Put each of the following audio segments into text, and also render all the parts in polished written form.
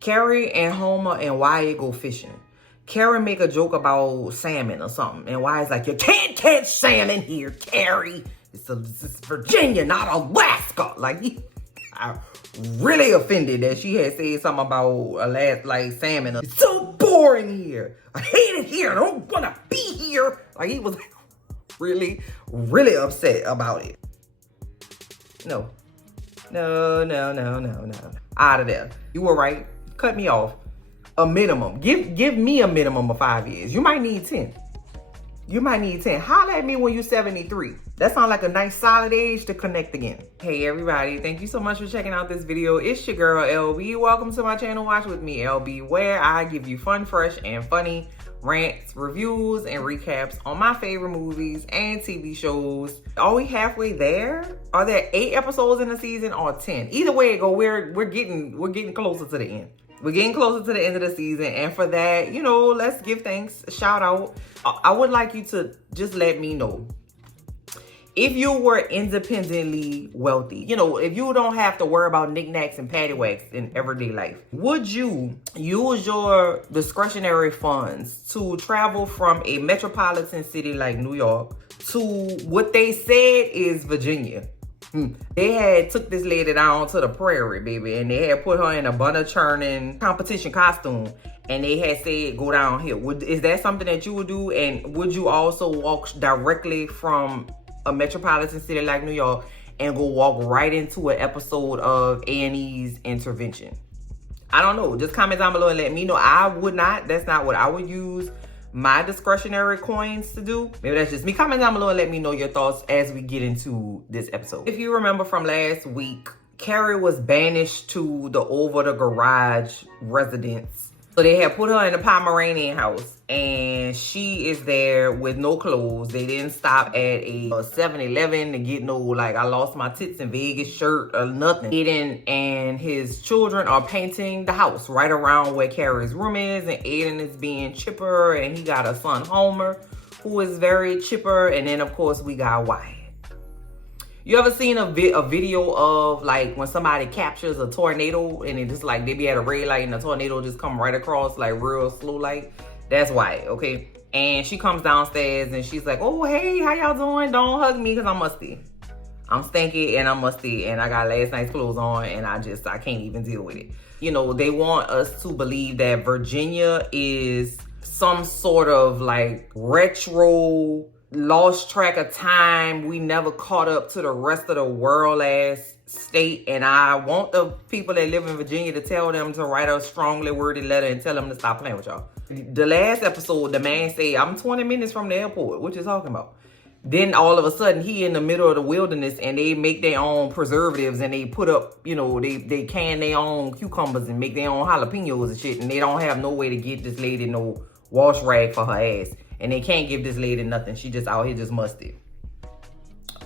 Carrie and Homer and Wyatt go fishing. Carrie make a joke about salmon or something. And Wyatt's like, you can't catch salmon here, Carrie. It's Virginia, not Alaska. Like, I really offended that she had said something about salmon. It's so boring here. I hate it here. I don't want to be here. Like, he was really, really upset about it. No. Out of there. You were right. Cut me off. A minimum. Give me a minimum of 5 years. You might need 10. You might need 10. Holler at me when you're 73. That sounds like a nice solid age to connect again. Hey everybody, thank you so much for checking out this video. It's your girl LB. Welcome to my channel, Watch With Me LB, where I give you fun, fresh, and funny rants, reviews, and recaps on my favorite movies and TV shows. Are we halfway there? Are there 8 episodes in the season or 10? Either way it go, we're getting closer to the end. We're getting closer to the end of the season, and for that, you know, let's give thanks, shout out. I would like you to just let me know if you were independently wealthy, you know, if you don't have to worry about knickknacks and paddywhacks in everyday life, would you use your discretionary funds to travel from a metropolitan city like New York to what they said is Virginia? They had took this lady down to the prairie, baby, and they had put her in a butter churning competition costume, and they had said, go down here. Is that something that you would do? And would you also walk directly from a metropolitan city like New York and go walk right into an episode of A&E's Intervention? I don't know. Just comment down below and let me know. I would not. That's not what I would use my discretionary coins to do. Maybe that's just me. Comment down below and let me know your thoughts as we get into this episode. If you remember from last week, Carrie was banished to the over the garage residence. So they had put her in the Pomeranian house, and she is there with no clothes. They didn't stop at a 7-Eleven to get no, like, I lost my tits in Vegas shirt or nothing. AIDAN and his children are painting the house right around where Carrie's room is, and AIDAN is being chipper, and he got a son, Homer, who is very chipper, and then, of course, we got Wyatt. You ever seen a video of, like, when somebody captures a tornado and it just, like, they be at a red light and the tornado just come right across, like, real slow light? That's Wyatt, okay? And she comes downstairs and she's like, oh, hey, how y'all doing? Don't hug me because I'm musty. I'm stinky and I'm musty and I got last night's clothes on and I can't even deal with it. You know, they want us to believe that Virginia is some sort of, like, retro, lost track of time, we never caught up to the rest of the world ass state. And I want the people that live in Virginia to tell them to write a strongly worded letter and tell them to stop playing with y'all. The last episode, the man said, I'm 20 minutes from the airport. What you talking about? Then all of a sudden he in the middle of the wilderness and they make their own preservatives and they put up, you know, they can their own cucumbers and make their own jalapenos and shit, and they don't have no way to get this lady no wash rag for her ass. And they can't give this lady nothing. She just out here just musty.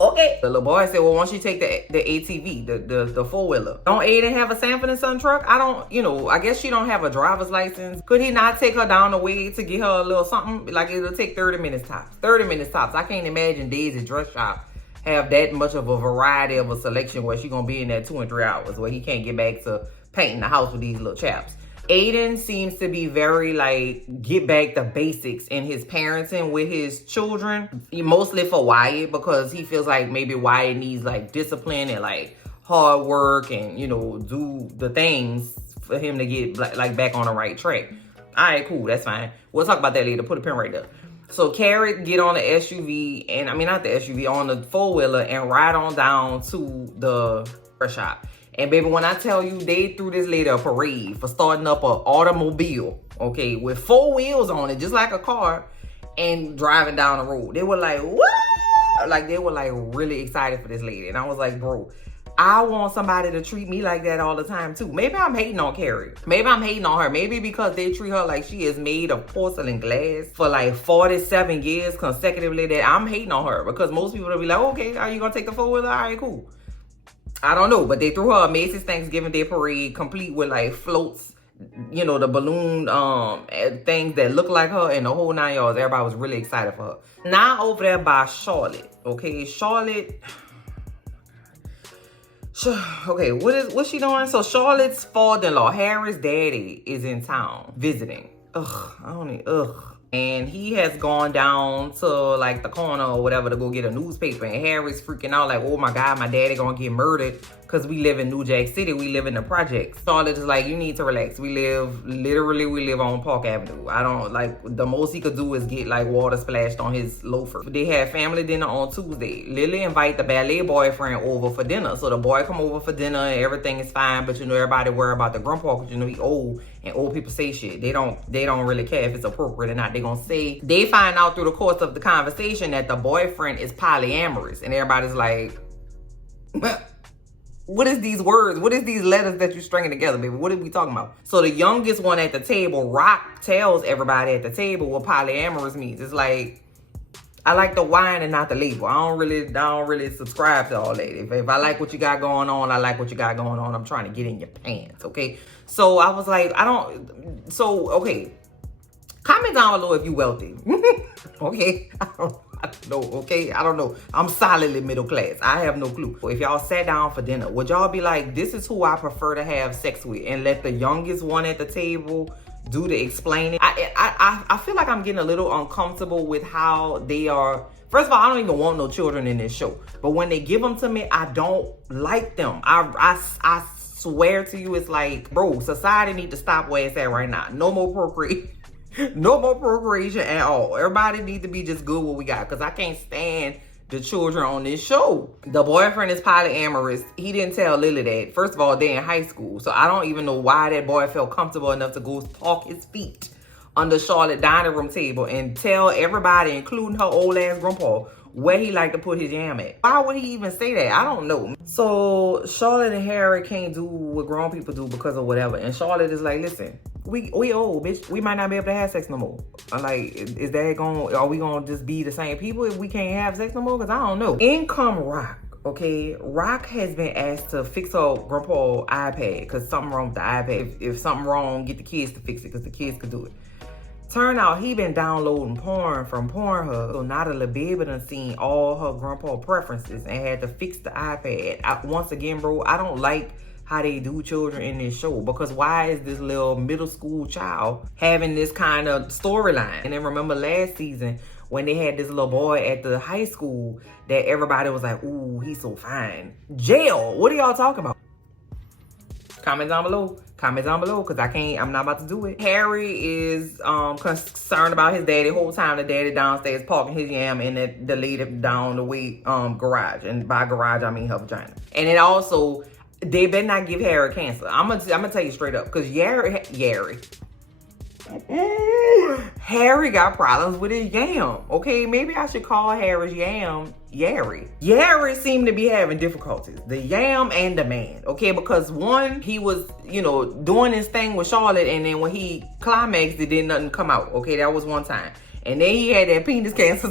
Okay. The little boy said, well, why don't you take the ATV, the four-wheeler? Don't AIDAN have a Sanford & Son truck? I don't, you know, I guess she don't have a driver's license. Could he not take her down the way to get her a little something? Like, it'll take 30 minutes tops. 30 minutes tops. I can't imagine Daisy's dress shop have that much of a variety of a selection where she gonna be in there 2 and 3 hours where he can't get back to painting the house with these little chaps. AIDAN seems to be very, like, get back the basics in his parenting with his children. Mostly for Wyatt, because he feels like maybe Wyatt needs, like, discipline and, like, hard work and, you know, do the things for him to get, like, back on the right track. All right, cool. That's fine. We'll talk about that later. Put a pin right there. So Carrie get on the SUV, and, I mean, not the SUV, on the four-wheeler and ride on down to the shop. And baby, when I tell you they threw this lady a parade for starting up an automobile, okay, with 4 wheels on it, just like a car, and driving down the road. They were like, what? Like, they were like really excited for this lady. And I was like, bro, I want somebody to treat me like that all the time too. Maybe I'm hating on Carrie. Maybe I'm hating on her. Maybe because they treat her like she is made of porcelain glass for like 47 years consecutively, that I'm hating on her. Because most people will be like, okay, are you gonna take the four-wheeler? All right, cool. I don't know, but they threw her a Macy's Thanksgiving Day parade complete with, like, floats, you know, the balloon things that look like her and the whole 9 yards. Everybody was really excited for her. Now over there by Charlotte, okay? Charlotte Okay, what's she doing? So Charlotte's father-in-law, Harry's daddy, is in town visiting. And he has gone down to like the corner or whatever to go get a newspaper. And Harry's freaking out like, oh my God, my daddy gonna get murdered because we live in New Jack City. We live in the projects. Charlotte is like, you need to relax. We live on Park Avenue. I don't like, the most he could do is get like water splashed on his loafer. They had family dinner on Tuesday. Lily invite the ballet boyfriend over for dinner. So the boy come over for dinner and everything is fine. But you know, everybody worry about the grandpa because you know he old. And old people say shit. They don't really care if it's appropriate or not. They gonna say, they find out through the course of the conversation that the boyfriend is polyamorous. And everybody's like, what is these words? What is these letters that you're stringing together, baby? What are we talking about? So the youngest one at the table, Rock, tells everybody at the table what polyamorous means. It's like, I like the wine and not the label. I don't really subscribe to all that. If I like what you got going on, I like what you got going on. I'm trying to get in your pants, okay? So I was like, okay. Comment down below if you wealthy. Okay? I don't know, okay? I don't know. I'm solidly middle class. I have no clue. If y'all sat down for dinner, would y'all be like, this is who I prefer to have sex with, and let the youngest one at the table do the explaining? I feel like I'm getting a little uncomfortable with how they are. First of all, I don't even want no children in this show. But when they give them to me, I don't like them. I swear to you, it's like, bro, society need to stop where it's at right now. No more procreation. No more procreation at all. Everybody need to be just good what we got, because I can't stand the children on this show. The boyfriend is polyamorous. He didn't tell Lily that. First of all, they're in high school, so I don't even know why that boy felt comfortable enough to go park his feet under Charlotte dining room table and tell everybody, including her old ass grandpa, where he like to put his yam at. Why would he even say that? I don't know. So Charlotte and Harry can't do what grown people do because of whatever. And Charlotte is like, listen, we old, bitch. We might not be able to have sex no more. I'm like, are we gonna just be the same people if we can't have sex no more? Because I don't know. In come Rock. Okay, Rock has been asked to fix her grandpa iPad because something wrong with the iPad. If something wrong, get the kids to fix it because the kids could do it. Turn out he been downloading porn from Pornhub. So now the little baby done seen all her grandpa preferences and had to fix the iPad. Once again, bro, I don't like how they do children in this show, because why is this little middle school child having this kind of storyline? And then remember last season when they had this little boy at the high school that everybody was like, ooh, he's so fine. Jail, what are y'all talking about? Comment down below. Comment down below, because I'm not about to do it. Harry is concerned about his daddy. Whole time the daddy downstairs parking his yam in the lady down the way garage. And by garage, I mean her vagina. And it also, they better not give Harry cancer. I'm gonna tell you straight up, because Harry got problems with his yam. Okay, maybe I should call Harry's yam Yari. Yari seemed to be having difficulties, the yam and the man. Okay, because one, he was, doing his thing with Charlotte, and then when he climaxed, it didn't nothing come out. Okay, that was one time. And then he had that penis cancer.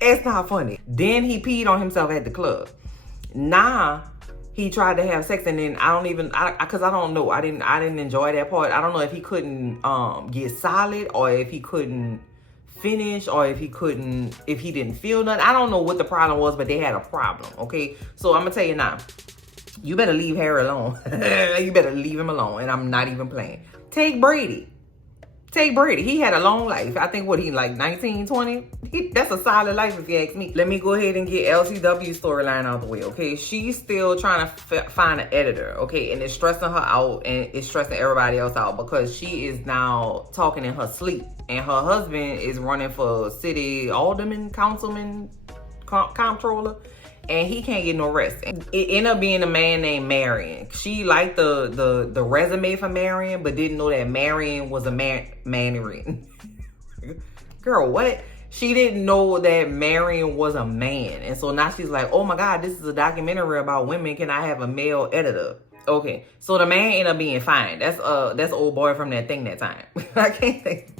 It's not funny. Then he peed on himself at the club. Nah. He tried to have sex, and then because I don't know. I didn't enjoy that part. I don't know if he couldn't get solid, or if he couldn't finish, or if he didn't feel nothing. I don't know what the problem was, but they had a problem, okay? So I'm gonna tell you now, you better leave Harry alone. You better leave him alone, and I'm not even playing. Take Brady. He had a long life. I think he like 19, 20? That's a solid life if you ask me. Let me go ahead and get LCW's storyline out the way, okay? She's still trying to find an editor, okay? And it's stressing her out, and it's stressing everybody else out, because she is now talking in her sleep. And her husband is running for city alderman, councilman, comptroller. And he can't get no rest. It ended up being a man named Marion. She liked the resume for Marion, but didn't know that Marion was a Mandarin. Girl, what? She didn't know that Marion was a man. And so now she's like, oh my God, this is a documentary about women. Can I have a male editor? Okay, so the man ended up being fine. That's old boy from that thing that time. I can't think.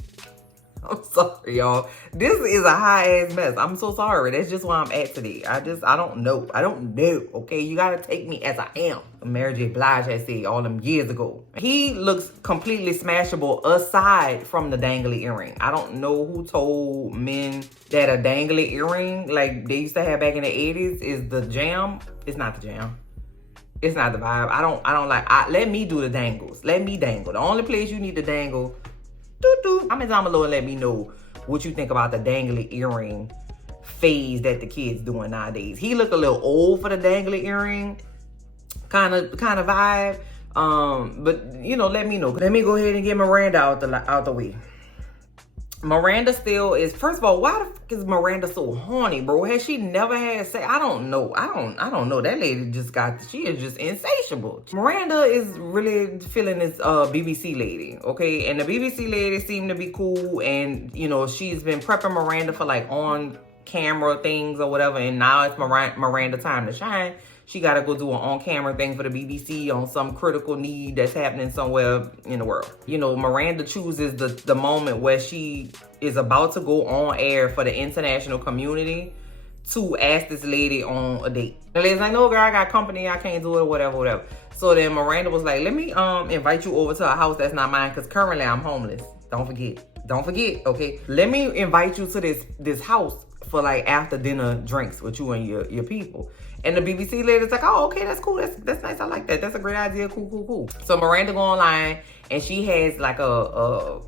I'm sorry, y'all. This is a high-ass mess. I'm so sorry. That's just where I'm at today. I don't know. I don't know, okay? You gotta take me as I am. Mary J. Blige had said all them years ago. He looks completely smashable aside from the dangly earring. I don't know who told men that a dangly earring, like they used to have back in the 80s, is the jam. It's not the jam. It's not the vibe. I don't like, let me do the dangles. Let me dangle. The only place you need to dangle, comment down below and let me know what you think about the dangly earring phase that the kids doing nowadays. He look a little old for the dangly earring kind of vibe. But you know, let me know. Let me go ahead and get Miranda out the way. Miranda still is, first of all, why the fuck is Miranda so horny, bro? Has she never had sex? I don't know. I don't know. That lady she is just insatiable. Miranda is really feeling this BBC lady, okay? And the BBC lady seemed to be cool, and you know, she's been prepping Miranda for like on camera things or whatever, and now it's Miranda time to shine. She got to go do an on-camera thing for the BBC on some critical need that's happening somewhere in the world. You know, Miranda chooses the moment where she is about to go on air for the international community to ask this lady on a date. The lady's like, no, girl, I got company. I can't do it, whatever. So then Miranda was like, let me invite you over to a house that's not mine because currently I'm homeless. Don't forget, okay? Let me invite you to this house for like after dinner drinks with you and your people. And the BBC lady's like, oh, okay, that's cool. That's nice. I like that. That's a great idea. Cool. So Miranda go online and she has like a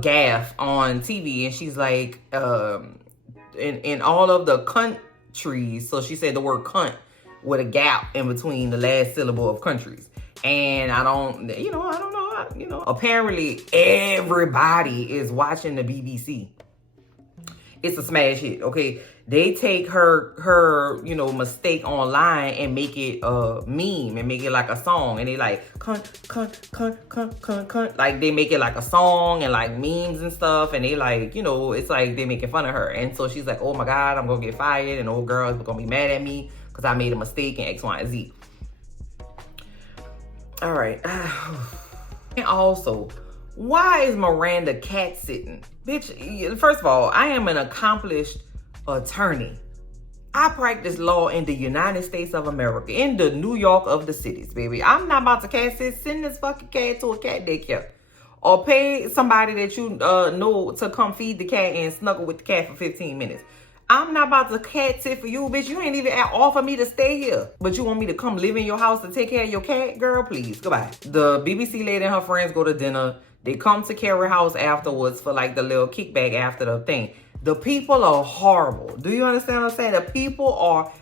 gaff on TV, and she's like, in all of the countries. So she said the word cunt with a gap in between the last syllable of countries. And I don't know. Apparently everybody is watching the BBC. It's a smash hit, okay? They take her, you know, mistake online and make it a meme and make it like a song. And they like, cunt. Like, they make it like a song and like memes and stuff. And they like, you know, it's like they making fun of her. And so she's like, oh my God, I'm gonna get fired. And old girls are gonna be mad at me because I made a mistake in X, Y, and Z. All right. And also, why is Miranda cat sitting? Bitch, first of all, I am an accomplished attorney. I practice law in the United States of America, in the New York of the cities, baby. I'm not about to cat sit. Send this fucking cat to a cat daycare. Or pay somebody that you know to come feed the cat and snuggle with the cat for 15 minutes. I'm not about to cat sit for you, bitch. You ain't even offer me to stay here. But you want me to come live in your house to take care of your cat? Girl, please, goodbye. The BBC lady and her friends go to dinner. They come to Carrie house afterwards for like the little kickback after the thing. The people are horrible. Do you understand what I'm saying? The people are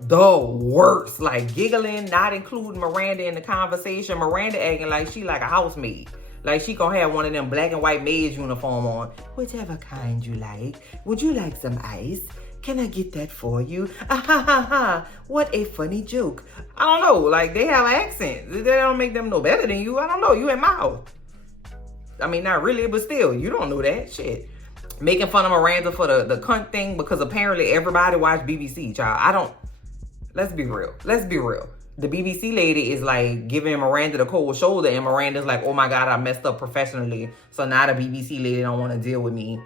the worst. Like giggling, not including Miranda in the conversation. Miranda acting like she like a housemaid. Like she gonna have one of them black and white maid's uniform on. Whichever kind you like. Would you like some ice? Can I get that for you? Ah, ha, ha, ha. What a funny joke. I don't know. Like they have an accent. They don't make them no better than you. I don't know. You in my house. I mean, not really, but still, you don't know that shit. Making fun of Miranda for the cunt thing because apparently everybody watch BBC, child. Let's be real. The BBC lady is like giving Miranda the cold shoulder, and Miranda's like, oh my God, I messed up professionally. So now the BBC lady don't want to deal with me.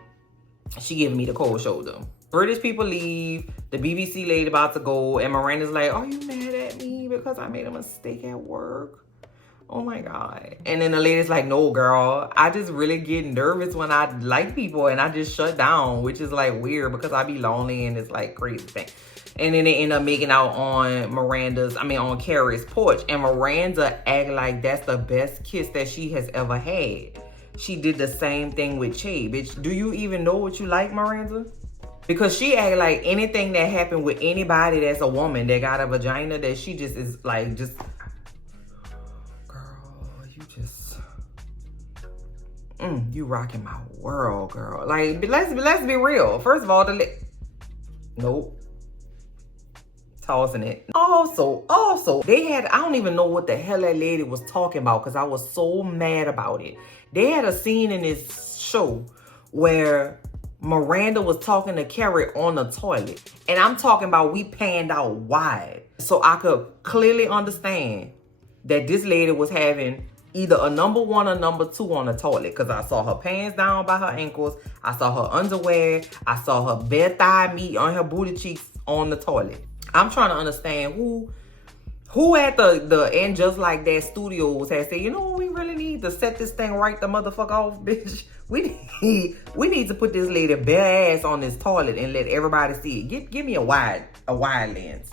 She giving me the cold shoulder. British people leave. The BBC lady about to go, and Miranda's like, are you mad at me because I made a mistake at work? Oh my God. And then the lady's like, no, girl, I just really get nervous when I like people and I just shut down, which is like weird because I be lonely and it's like crazy thing. And then they end up making out on Carrie's porch. And Miranda act like that's the best kiss that she has ever had. She did the same thing with Che, bitch. Do you even know what you like, Miranda? Because she act like anything that happened with anybody that's a woman that got a vagina, that she just is like, just... you rocking my world, girl. Like, let's be real. First of all, nope. Tossing it. Also, they had, I don't even know what the hell that lady was talking about because I was so mad about it. They had a scene in this show where Miranda was talking to Carrie on the toilet. And I'm talking about we panned out wide. So I could clearly understand that this lady was having either a number 1 or number 2 on the toilet, because I saw her pants down by her ankles. I saw her underwear. I saw her bare thigh meat on her booty cheeks on the toilet. I'm trying to understand who at the end just like that studios has said, you know what, we really need to set this thing right the motherfucker off, bitch. We need to put this lady bare ass on this toilet and let everybody see it. Give me a wide lens.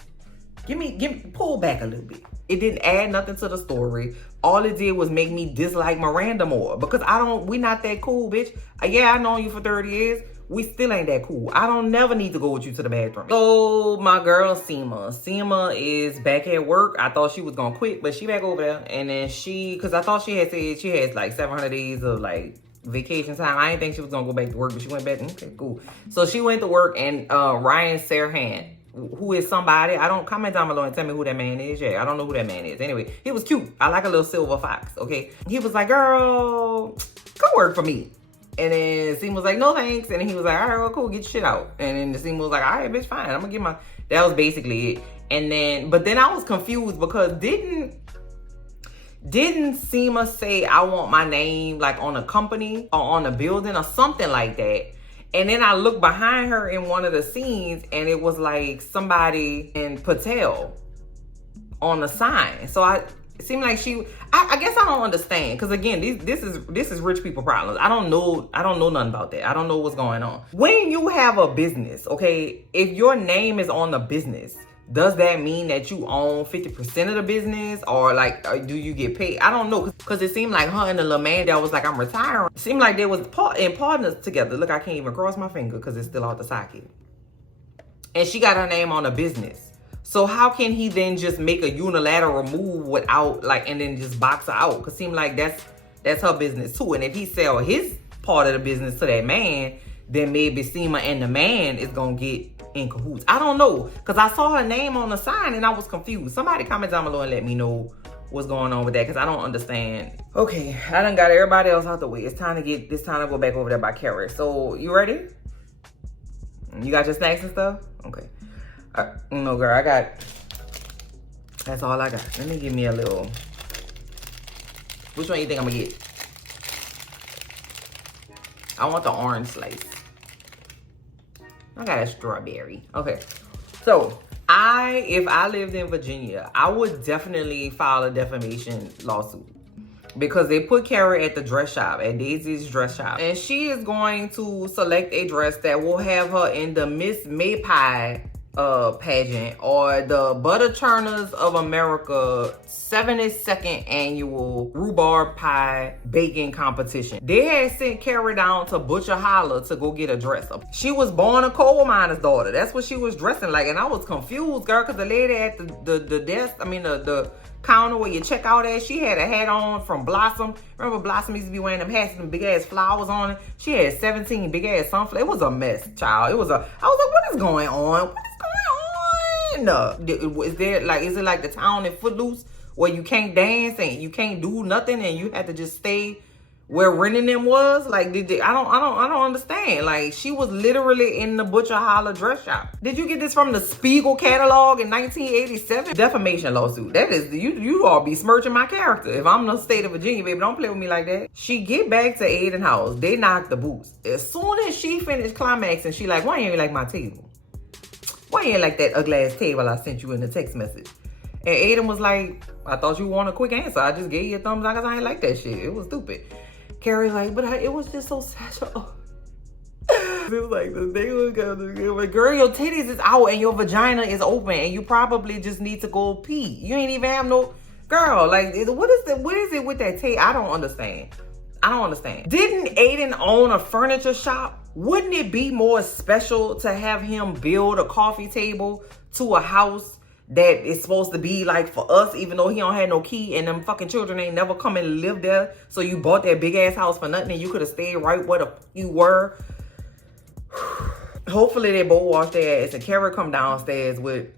Pull back a little bit. It didn't add nothing to the story. All it did was make me dislike Miranda more, because we not that cool, bitch. Yeah, I known you for 30 years. We still ain't that cool. I don't never need to go with you to the bathroom. So my girl Seema is back at work. I thought she was gonna quit, but she back over there. And then because I thought she had said she has like 700 days of like vacation time. I didn't think she was gonna go back to work, but she went back. Okay, cool. So she went to work, and Ryan Serhan, who is somebody, I don't, comment down below and tell me who that man is. Yeah, I don't know who that man is. Anyway, he was cute. I like a little silver fox, okay? He was like, girl, go work for me. And then Seema was like, no thanks. And then he was like, all right, well, cool, get your shit out. And then Seema was like, all right, bitch, fine. I'm gonna get that was basically it. And then, but then I was confused, because didn't Seema say, I want my name like on a company or on a building or something like that? And then I looked behind her in one of the scenes, and it was like somebody in Patel on the sign. So it seemed like I guess I don't understand, because again, this is rich people problems. I don't know nothing about that. I don't know what's going on. When you have a business, okay, if your name is on the business, does that mean that you own 50% of the business, or like, do you get paid? I don't know, because it seemed like her and the little man that was like, I'm retiring. It seemed like they was in partners together. Look, I can't even cross my finger because it's still out the socket. And she got her name on a business. So how can he then just make a unilateral move without like, and then just box her out? Because it seemed like that's her business too. And if he sell his part of the business to that man, then maybe Seema and the man is gonna get in cahoots. I don't know, because I saw her name on the sign and I was confused. Somebody comment down below and let me know what's going on with that, because I don't understand. Okay, I done got everybody else out the way. It's time to go back over there by Carrie. So you ready? You got your snacks and stuff? Okay. No, girl, that's all I got. Let me give me a little. Which one you think I'm gonna get? I want the orange slice. I got a strawberry. Okay. So if I lived in Virginia, I would definitely file a defamation lawsuit, because they put Carrie at the dress shop, at Daisy's dress shop, and she is going to select a dress that will have her in the Miss May Pie pageant, or the Butter Churners of America 72nd annual rhubarb pie baking competition. They had sent Carrie down to Butcher Holler to go get a dress up. She was born a coal miner's daughter. That's what she was dressing like. And I was confused, girl, because the lady at the desk, I mean the counter where you check out at, she had a hat on from Blossom. Remember Blossom used to be wearing them hats with them big ass flowers on it? She had 17 big ass sunflowers. It was a mess, child. I was like, what is going on? What is going on? Is it like the town in Footloose where you can't dance and you can't do nothing and you had to just stay where renting them was? Like, I don't understand. Like, she was literally in the Butcher Holler dress shop. Did you get this from the Spiegel catalog in 1987? Defamation lawsuit. That is, you all be smirching my character. If I'm in the state of Virginia, baby, don't play with me like that. She get back to AIDAN house. They knocked the boots. As soon as she finished climaxing, she like, why you ain't like my table? Why you ain't like that ugly ass table I sent you in the text message? And AIDAN was like, I thought you wanted a quick answer. I just gave you a thumbs up because I ain't like that shit. It was stupid. Carrie's like, but it was just so special. It was like, the thing was good. Girl, your titties is out and your vagina is open and you probably just need to go pee. You ain't even have no, girl, like, what is it with that tape? I don't understand. Didn't AIDAN own a furniture shop? Wouldn't it be more special to have him build a coffee table to a house that is supposed to be like for us, even though he don't have no key and them fucking children ain't never come and live there? So you bought that big ass house for nothing and you could have stayed right where you were. Hopefully they both wash their ass and Carrie come downstairs with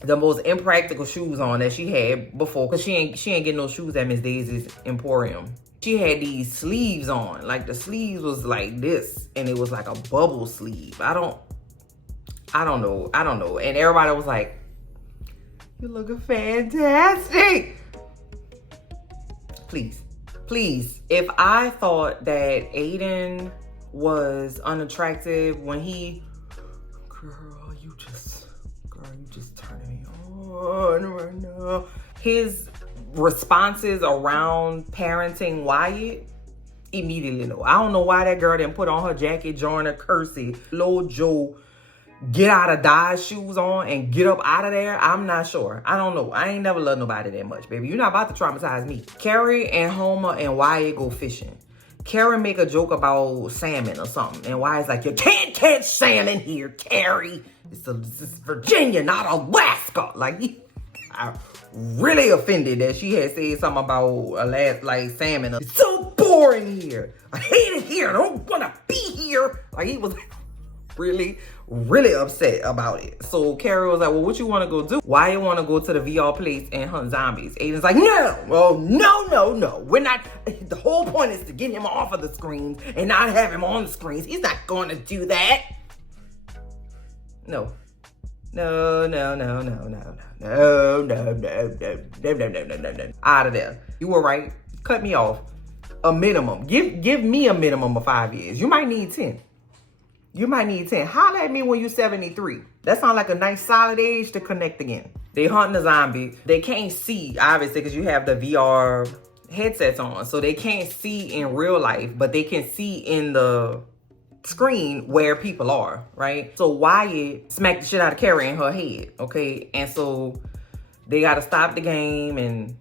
the most impractical shoes on that she had before, because she ain't getting no shoes at Miss Daisy's Emporium. She had these sleeves on, like the sleeves was like this and it was like a bubble sleeve. I don't know. And everybody was like, you looking fantastic. please. Please. If I thought that AIDAN was unattractive when he, girl, you just turning me on right now. His responses around parenting Wyatt, immediately no. I don't know why that girl didn't put on her jacket, join her Kersey, Lil Joe, get out of Dodge shoes on and get up out of there. I'm not sure. I don't know. I ain't never loved nobody that much, baby. You're not about to traumatize me. Carrie and Homer and Wyatt go fishing. Carrie make a joke about salmon or something. And Wyatt's like, you can't catch salmon here, Carrie. This is Virginia, not Alaska. Like, I really offended that she had said something about salmon. It's so boring here. I hate it here. I don't want to be here. Like, he was really upset about it. So Carrie was like, well, what you want to go do? Wyatt want to go to the VR place and hunt zombies. Aidan's like, no. Well, no. We're not. The whole point is to get him off of the screens and not have him on the screens. He's not going to do that. No. Out of there. You were right. Cut me off. A minimum. Give me a minimum of 5 years. You might need 10. Holler at me when you're 73. That sounds like a nice solid age to connect again. They hunting the zombie. They can't see, obviously, because you have the VR headsets on. So they can't see in real life, but they can see in the screen where people are, right? So Wyatt smacked the shit out of Carrie in her head, okay? And so they got to stop the game and,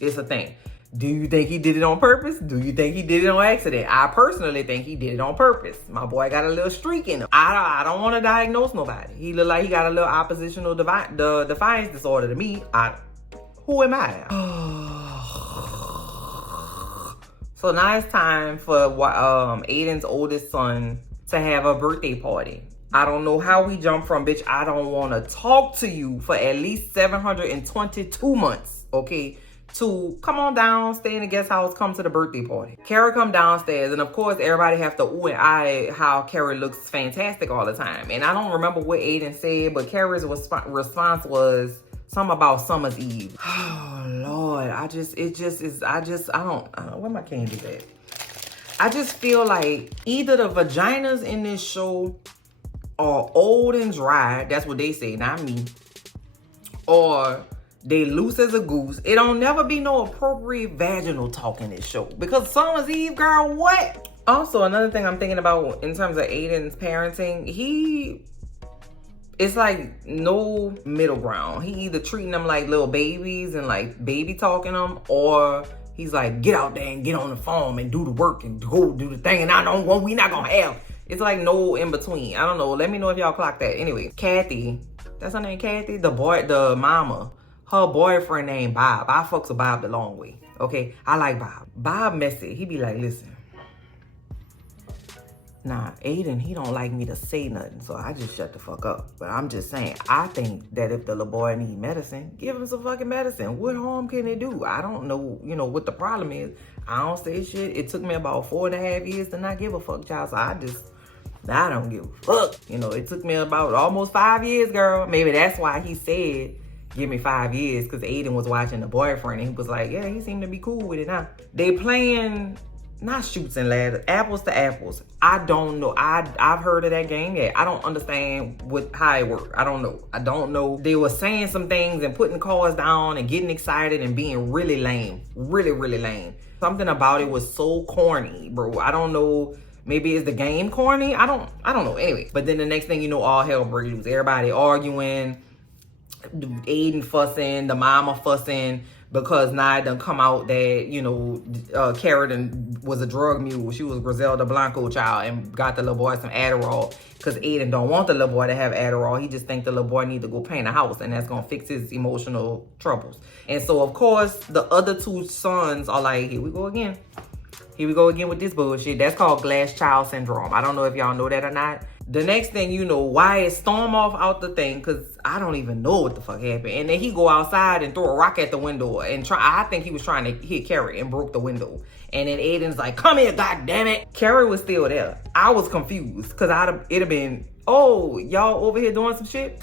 it's a thing. Do you think he did it on purpose? Do you think he did it on accident? I personally think he did it on purpose. My boy got a little streak in him. I don't want to diagnose nobody. He look like he got a little oppositional defiance disorder to me. Who am I? So now it's time for Aidan's oldest son to have a birthday party. I don't know how we jumped from, bitch, I don't want to talk to you for at least 722 months, okay? To come on down, stay in the guest house, come to the birthday party. Carrie come downstairs, and of course, everybody have to ooh and ah how Carrie looks fantastic all the time. And I don't remember what Aidan said, but Carrie's response was something about Summer's Eve. Oh, Lord, I don't, where my candies at? I just feel like either the vaginas in this show are old and dry, that's what they say, not me, or they loose as a goose. It don't never be no appropriate vaginal talk in this show. Because Summer's Eve, girl, what? Also, another thing I'm thinking about in terms of Aidan's parenting, it's like no middle ground. He either treating them like little babies and like baby talking them, or he's like, get out there and get on the farm and do the work and go do the thing, and we not gonna have. It's like no in between. I don't know. Let me know if y'all clock that. Anyway, Kathy, that's her name, Kathy? The mama. Her boyfriend named Bob. I fucks with Bob the long way. Okay? I like Bob. Bob messy. He be like, listen. Nah, Aidan, he don't like me to say nothing. So I just shut the fuck up. But I'm just saying, I think that if the little boy need medicine, give him some fucking medicine. What harm can it do? I don't know, what the problem is. I don't say shit. It took me about 4.5 years to not give a fuck, child. So I don't give a fuck. It took me about almost 5 years, girl. Maybe that's why he said, give me 5 years, because Aidan was watching the boyfriend and he was like, yeah, he seemed to be cool with it now. They playing, not shoots and ladders, apples to apples. I don't know. I've heard of that game yet. I don't understand how it worked. I don't know. They were saying some things and putting cards down and getting excited and being really lame. Really, really lame. Something about it was so corny, bro. I don't know. Maybe it's the game corny? I don't know. Anyway, but then the next thing you know, all hell breaks loose. Everybody arguing. Aidan fussing, the mama fussing because now it done come out that, Carrie was a drug mule. She was Griselda Blanco child and got the little boy some Adderall because Aidan don't want the little boy to have Adderall. He just think the little boy need to go paint a house and that's going to fix his emotional troubles. And so, of course, the other two sons are like, here we go again. Here we go again with this bullshit. That's called glass child syndrome. I don't know if y'all know that or not. The next thing you know, Wyatt storm off out the thing because I don't even know what the fuck happened. And then he go outside and throw a rock at the window and I think he was trying to hit Carrie and broke the window. And then Aidan's like, come here, goddammit. Carrie was still there. I was confused because it'd have been, oh, y'all over here doing some shit?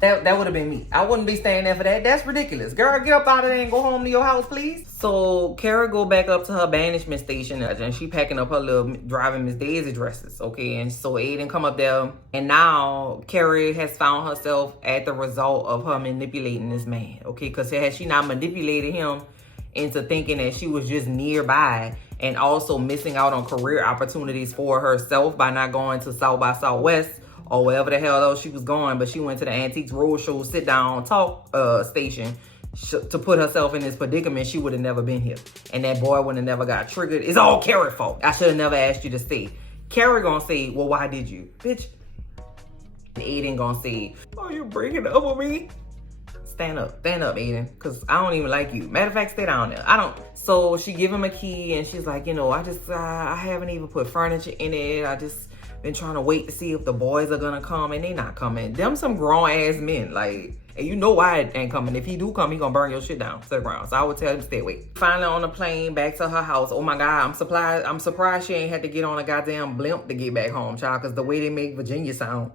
That would have been me. I wouldn't be staying there for that. That's ridiculous. Girl, get up out of there and go home to your house, please. So Carrie go back up to her banishment station and she packing up her little driving Miss Daisy dresses, okay? And so AIDAN come up there, and now Carrie has found herself at the result of her manipulating this man, okay? Because had she not manipulated him into thinking that she was just nearby and also missing out on career opportunities for herself by not going to South by Southwest or wherever the hell else she was going, but she went to the Antiques Roadshow sit down talk station to put herself in this predicament, she would have never been here. And that boy would have never got triggered. It's all Carrie's fault. I should have never asked you to stay. Carrie gonna say, well, why did you? Bitch. And AIDAN gonna say, oh, you breaking up with me? Stand up, AIDAN, because I don't even like you. Matter of fact, stay down there. I don't. So she give him a key and she's like, you know, I haven't even put furniture in it. I just been trying to wait to see if the boys are gonna come, and they not coming. Them some grown ass men, like, and you know why it ain't coming. If he do come, he gonna burn your shit down to the ground. So I would tell him to stay away. Finally on the plane back to her house. Oh my God, I'm surprised she ain't had to get on a goddamn blimp to get back home, child. Cause the way they make Virginia sound,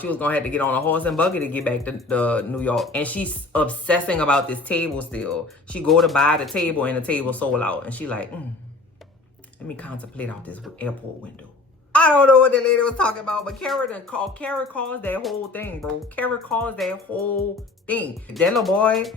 she was gonna have to get on a horse and buggy to get back to New York. And she's obsessing about this table still. She go to buy the table and the table sold out. And she like, let me contemplate out this airport window. I don't know what the lady was talking about, but Carrie caused that whole thing, bro. Carrie caused that whole thing. That little boy,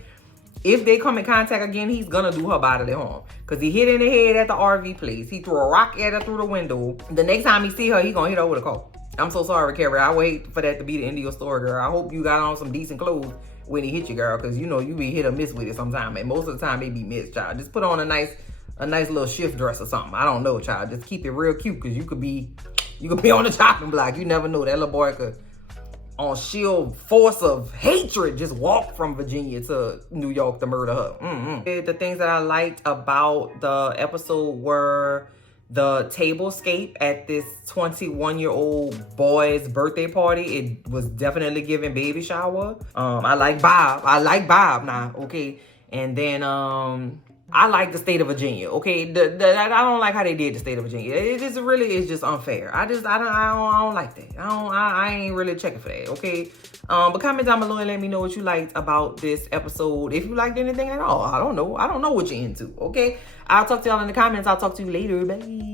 if they come in contact again, he's gonna do her bodily harm. Cause he hit in the head at the RV place. He threw a rock at her through the window. The next time he see her, he gonna hit her with a car. I'm so sorry, Carrie. I wait for that to be the end of your story, girl. I hope you got on some decent clothes when he hit you, girl. Cause you know you be hit or miss with it sometime. And most of the time they be missed, child. Just put on a nice little shift dress or something. I don't know, child. Just keep it real cute, cause you could be on the chopping block. You never know. That little boy could, on sheer force of hatred, just walk from Virginia to New York to murder her. The things that I liked about the episode were the tablescape at this 21-year-old boy's birthday party. It was definitely giving baby shower. I like Bob now, okay? And then I like the state of Virginia, okay? I don't like how they did the state of Virginia. It just really is just unfair. I don't like that. I ain't really checking for that, okay? But comment down below and let me know what you liked about this episode. If you liked anything at all, I don't know what you're into, okay? I'll talk to y'all in the comments. I'll talk to you later. Bye.